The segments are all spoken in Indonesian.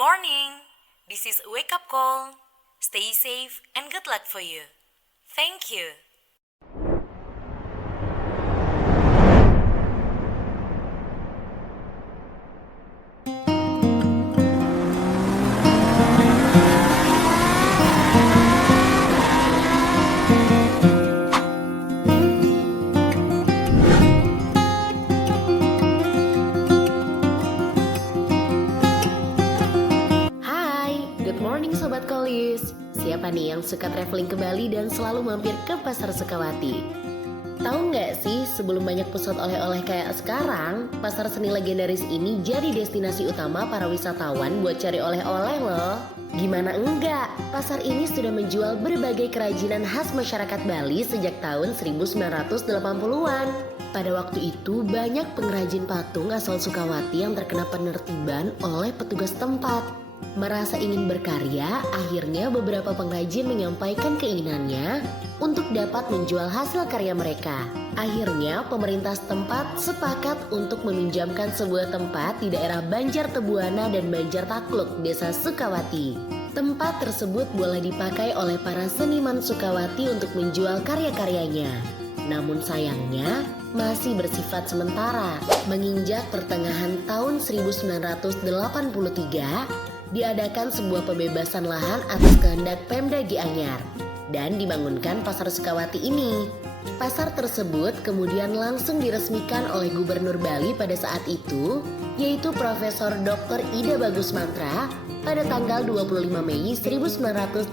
morning. This is a wake up call. Stay safe and good luck for you. Thank you. Good morning Sobat Kolis. Siapa nih yang suka traveling ke Bali dan selalu mampir ke Pasar Sukawati? Tahu nggak sih, sebelum banyak pusat oleh-oleh kayak sekarang, pasar seni legendaris ini jadi destinasi utama para wisatawan buat cari oleh-oleh loh. Gimana enggak? Pasar ini sudah menjual berbagai kerajinan khas masyarakat Bali sejak tahun 1980-an. Pada waktu itu banyak pengrajin patung asal Sukawati yang terkena penertiban oleh petugas tempat. Merasa ingin berkarya, akhirnya beberapa pengrajin menyampaikan keinginannya untuk dapat menjual hasil karya mereka. Akhirnya pemerintah setempat sepakat untuk meminjamkan sebuah tempat di daerah Banjar Tebuana dan Banjar Takluk, Desa Sukawati. Tempat tersebut boleh dipakai oleh para seniman Sukawati untuk menjual karya-karyanya. Namun sayangnya masih bersifat sementara. Menginjak pertengahan tahun 1983, diadakan sebuah pembebasan lahan atas kehendak Pemda Gianyar dan dibangunkan Pasar Sukawati ini. Pasar tersebut kemudian langsung diresmikan oleh Gubernur Bali pada saat itu, yaitu Profesor Dr. Ida Bagus Mantra pada tanggal 25 Mei 1985.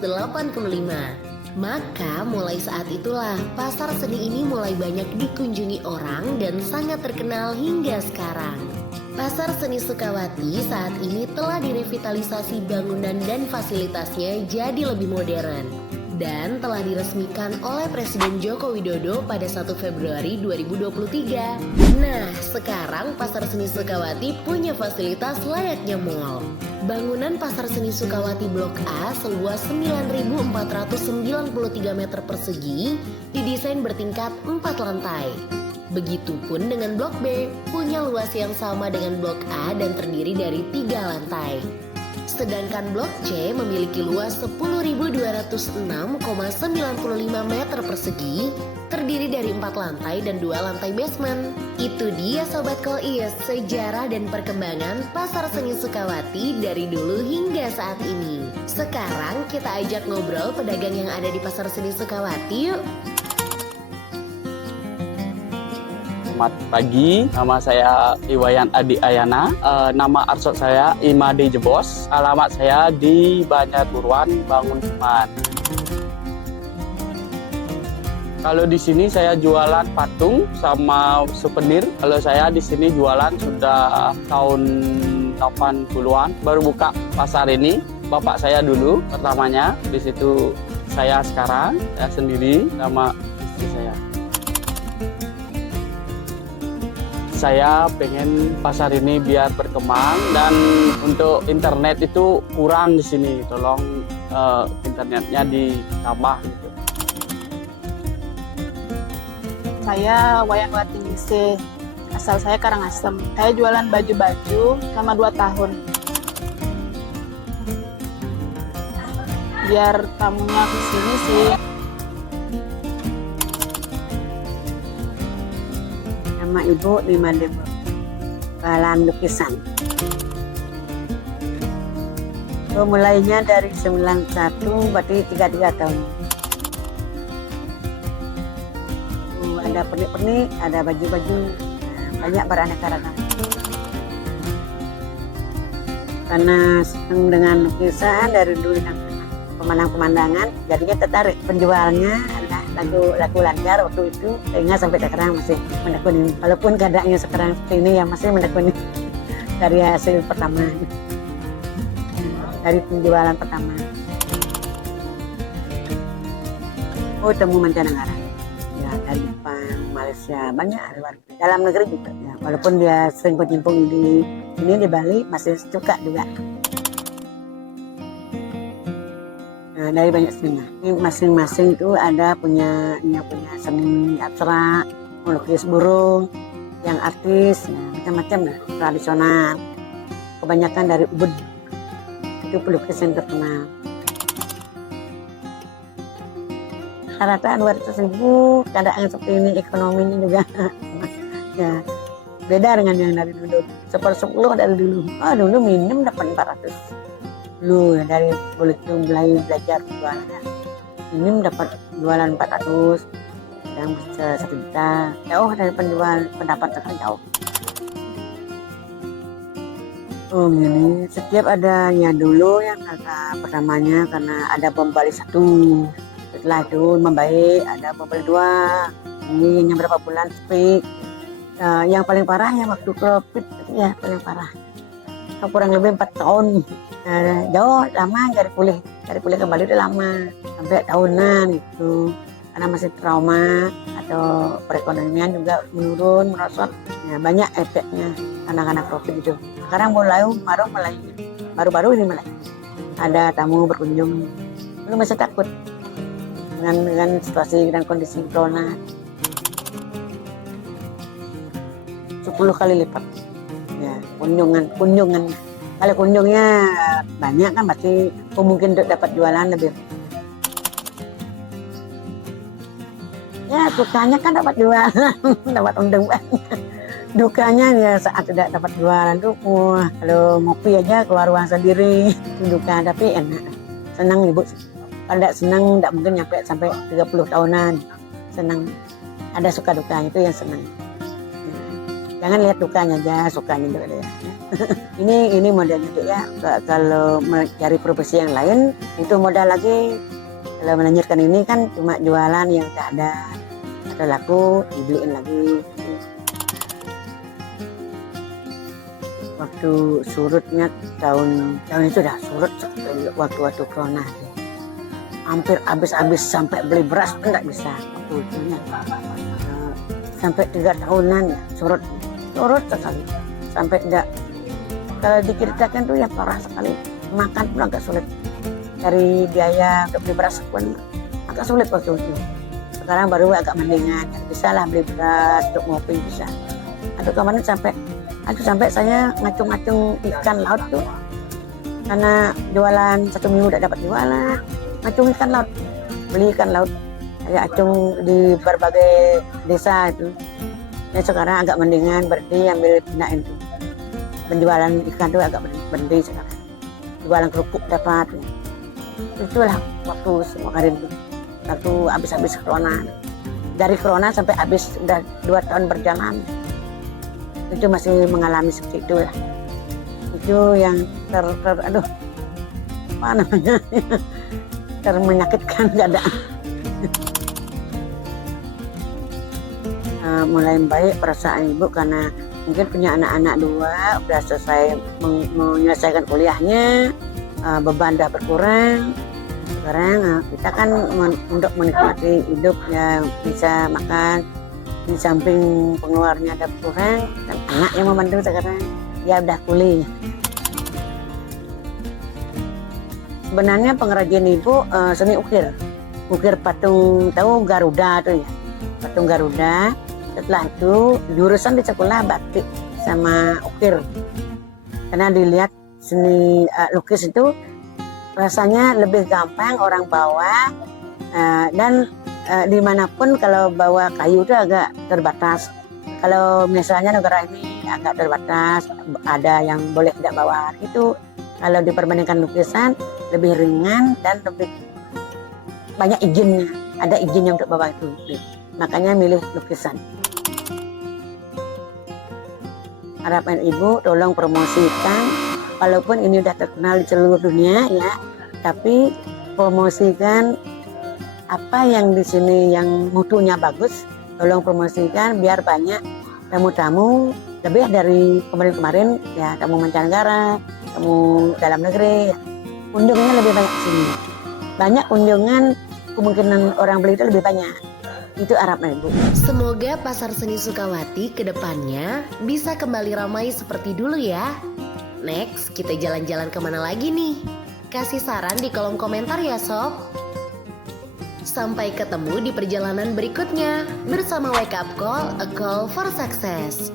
Maka mulai saat itulah pasar seni ini mulai banyak dikunjungi orang dan sangat terkenal hingga sekarang. Pasar Seni Sukawati saat ini telah direvitalisasi bangunan dan fasilitasnya jadi lebih modern dan telah diresmikan oleh Presiden Joko Widodo pada 1 Februari 2023. Nah, sekarang Pasar Seni Sukawati punya fasilitas layaknya mall. Bangunan Pasar Seni Sukawati Blok A seluas 9.493 meter persegi didesain bertingkat 4 lantai. Begitupun dengan Blok B, punya luas yang sama dengan Blok A dan terdiri dari 3 lantai. Sedangkan Blok C memiliki luas 10.206,95 meter persegi, terdiri dari 4 lantai dan 2 lantai basement. Itu dia Sobat Kois, sejarah dan perkembangan Pasar Seni Sukawati dari dulu hingga saat ini. Sekarang kita ajak ngobrol pedagang yang ada di Pasar Seni Sukawati yuk. Selamat pagi, nama saya Iwayan Adi Ayana, nama arsot saya Imade Jebos, alamat saya di Banjar Buruan, Bangunan. Kalau di sini saya jualan patung sama souvenir. Kalau saya di sini jualan sudah tahun 80-an, baru buka pasar ini. Bapak saya dulu pertamanya, di situ saya sekarang, saya sendiri sama istri saya. Saya pengen pasar ini biar berkembang dan untuk internet itu kurang di sini, tolong internetnya ditambah gitu. Saya Wayanwati Ningsih, asal saya Karangasem. Saya jualan baju-baju selama 2 tahun. Biar tamunya kesini sih. Nama Ibu Imade Jualan lukisan. Mulainya dari 91, berarti 33 tahun. Ada pernik-pernik, ada baju-baju, banyak beraneka ragam. Karena senang dengan lukisan dari dulu dan pemandangan-pemandangan, jadinya tertarik. Penjualnya ada lagu lancar waktu itu, sehingga sampai sekarang masih menekuni. Walaupun keadaannya sekarang seperti ini, ya masih menekuni dari hasil pertama, dari penjualan pertama. Oh, temu mancanegara. Ya, dari Jepang, Malaysia, banyak luar. Dalam negeri juga. Ya, walaupun dia sering berkecimpung di sini di Bali, masih suka juga. Nah, dari banyak seniman. Masing-masing itu ada punya seni abstrak, melukis burung, yang artis, ya, macam-macam lah, tradisional. Kebanyakan dari Ubud. itu pelukis yang terkenal. Rata-rata 200.000, keadaan seperti ini ekonominya juga ya beda dengan yang dari dulu. 1/10 dari dulu. Dulu minim dapat 400. Dulu ya, dari mulai belajar jualan minim dapat jualan 400, yang bisa 1 juta. Jauh dari penjual pendapatan jauh. Ini setiap adanya dulu yang kata pertamanya karena ada pembeli 1. Setelah itu membaik, ada pembeli 2. Ini yang berapa bulan sepi. Yang paling parah ya waktu COVID ya paling parah. Kurang lebih 4 tahun. Jauh lama cari pulih kembali itu lama sampai tahunan gitu. Karena masih trauma atau perekonomian juga menurun merosot. Ya, banyak efeknya anak-anak COVID itu. Sekarang baru-baru ini mulai ada tamu berkunjung. Lu masih takut dengan situasi dan kondisi corona. 10 kali lipat ya kunjungan. Kalau kunjungnya banyak kan pasti mungkin untuk dapat jualan lebih. Ya sukanya kan dapat jualan dapat untung banyak. Dukanya ya saat tidak dapat jualan tuh kalau ngopi aja keluar uang sendiri itu duka, tapi enak senang ibu. Kalau tidak senang tidak mungkin nyampe sampai 30 tahunan. Senang ada suka dukanya itu yang senang. Jangan lihat dukanya aja, sukanya juga ya. Ini modalnya tuh ya. Kalau mencari profesi yang lain itu modal lagi. Kalau melanjutkan ini kan cuma jualan yang tak ada laku dibeliin lagi. Waktu surutnya tahun itu dah surut waktu corona. Hampir habis sampai beli beras pun nggak bisa waktu itu ya. Sampai 3 tahunan ya, surut sekali sampai enggak, kalau diceritakan tuh ya parah sekali, makan pun agak sulit, dari biaya untuk beli beras pun agak sulit waktu itu. Sekarang baru agak mendingan, bisa lah beli beras untuk ngopi bisa. Atau kemarin sampai saya ngacung-ngacung ikan laut tuh, karena jualan 1 minggu udah dapat jualan, ngacung ikan laut, beli ikan laut saya acung di berbagai desa itu. Ya sekarang agak mendingan, berarti ambil pindahin tuh. Penjualan ikan tuh agak berhenti sekarang. Jualan kerupuk dapat. Itulah waktu semua karir itu. Waktu habis corona. Dari corona sampai habis udah 2 tahun berjalan. Itu masih mengalami seperti itu lah. Itu yang apa namanya? Termenyakitkan keadaan. Mulai baik perasaan ibu karena mungkin punya anak-anak 2, udah selesai menyelesaikan kuliahnya, beban udah berkurang. Sekarang kita kan untuk menikmati hidup ya bisa makan, di samping pengeluarannya ada berkurang, dan anak yang membantu sekarang dia udah kuliah. Sebenarnya pengrajin ibu seni ukir patung, tahu Garuda tuh ya, patung Garuda. Setelah itu jurusan di sekolah batik sama ukir, karena dilihat seni lukis itu rasanya lebih gampang orang bawa, dan dimanapun kalau bawa kayu itu agak terbatas. Kalau misalnya negara ini agak terbatas, ada yang boleh tidak bawa itu. Kalau diperbandingkan lukisan lebih ringan dan lebih banyak izinnya, ada izinnya untuk bawa itu, makanya milih lukisan. Harapan ibu tolong promosikan, walaupun ini udah terkenal di seluruh dunia ya, tapi promosikan apa yang di sini yang mutunya bagus, tolong promosikan biar banyak tamu-tamu, lebih dari kemarin ya, tamu mancanegara, tamu dalam negeri, kunjungnya lebih banyak di sini. Banyak kunjungan, kemungkinan orang beli itu lebih banyak. Itu harapan ibu. Semoga pasar seni Sukawati ke depannya bisa kembali ramai seperti dulu ya. Next, kita jalan-jalan kemana lagi nih? Kasih saran di kolom komentar ya sob. Sampai ketemu di perjalanan berikutnya bersama Wake Up Call, a call for success.